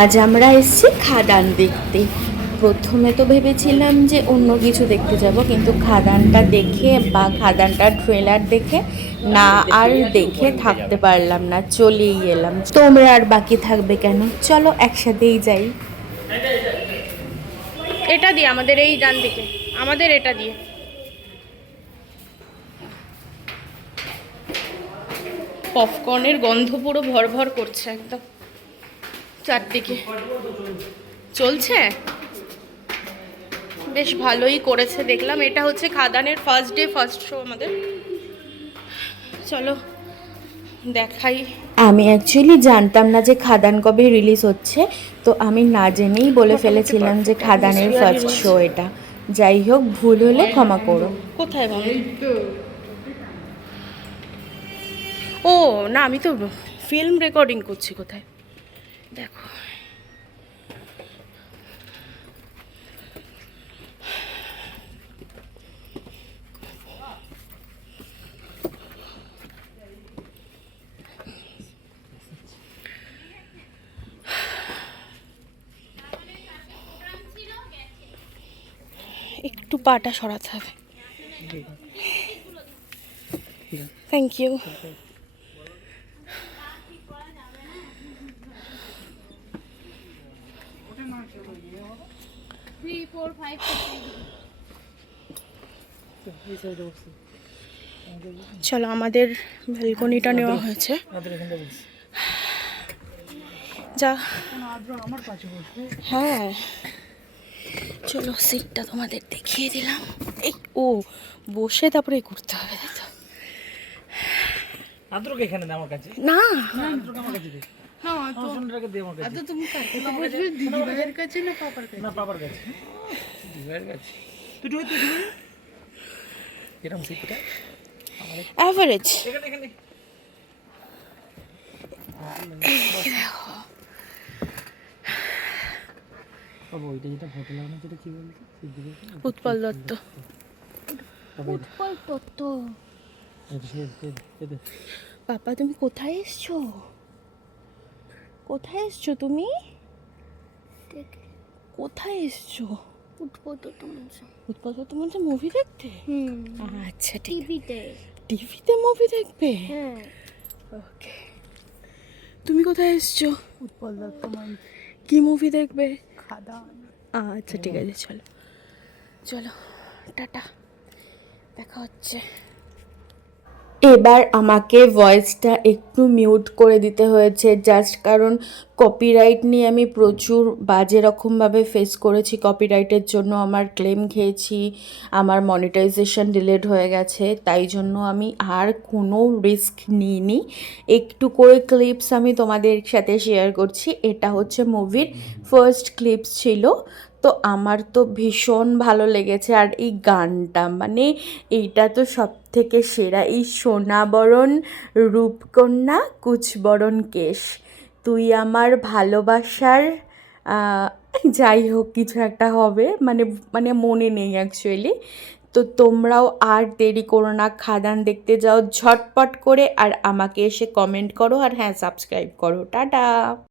আজ আমরা এসেছি খাদান দেখতে। প্রথমে তো ভেবেছিলাম যে অন্য কিছু দেখতে যাব, কিন্তু খাদানটা দেখে বা খাদানটার ট্রেলার দেখে না আর দেখে থাকতে পারলাম না, চলেই এলাম। তোমরা আর বাকি থাকবে কেন, চলো একসাথেই যাই। এটা দিয়ে আমাদের এই ডান দিকে, আমাদের এটা দিয়ে। পপকর্নের গন্ধ পুরো ভর ভর করছে একদম চারদিকে। চলছে, বেশ ভালোই করেছে দেখলাম। এটা হচ্ছে খাদানের ফার্স্ট ডে ফার্স্ট শো আমাদের। চলো দেখাই। আমি অ্যাকচুয়ালি জানতাম না যে খাদান কবে রিলিজ হচ্ছে, তো আমি না জেনেই বলে ফেলেছিলাম যে খাদানের ফার্স্ট শো এটা। যাই হোক, ভুল হলে ক্ষমা করো। কোথায় বল? ও না, আমি তো ফিল্ম রেকর্ডিং করছি। কোথায় দেখো, একটু পাটা সরাতে হবে। Thank you. চলো, আমাদের ব্যালকনিটা নেওয়া হয়েছে। যা, হ্যাঁ চলো সিটটা তোমাদের দেখিয়ে দিলাম। এই ও বসে তারপরে করতে হবে, তাই তো? এখানে আমার কাছে না অ্যাভারেজ। উৎপল দত্ত। পাপা তুমি কোথায় এসছো? কোথায় এসছো তুমি? কোথায় এসছো? উৎপল দত্ত মঞ্চে মুভি দেখতে? আচ্ছা, টিভিতে। টিভিতে মুভি দেখবে? হ্যাঁ। ওকে, তুমি কোথায় এসছো? উৎপল দত্ত মঞ্চ। কি মুভি দেখবে? খাদান। আচ্ছা ঠিক আছে, চলো চলো, টাটা, দেখা হচ্ছে। এবার আমাকে ভয়েসটা একটু মিউট করে দিতে হয়েছে, জাস্ট কারণ কপিরাইট নিয়ে আমি প্রচুর বাজে রকমভাবে ফেস করেছি। কপিরাইটের জন্য আমার ক্লেম খেয়েছি, আমার মনিটাইজেশন ডিলেট হয়ে গেছে, তাই জন্য আমি আর কোনো রিস্ক নিইনি। একটু করে ক্লিপস আমি তোমাদের সাথে শেয়ার করছি। এটা হচ্ছে মুভির ফার্স্ট ক্লিপস ছিল, তো আমার তো ভীষণ ভালো লেগেছে। আর এই গানটা, মানে এইটা তো সব থেকে সেরা। এই সোনাবরণ রূপকন্যা কুচবরণ কেশ, তুই আমার ভালোবাসার যাই হোক কিছু একটা হবে, মানে মানে মনে নেই অ্যাকচুয়ালি। তো তোমরাও আর দেরি করো না, খাদান দেখতে যাও ঝটপট করে, আর আমাকে এসে কমেন্ট করো, আর হ্যাঁ সাবস্ক্রাইব করো। টাটা।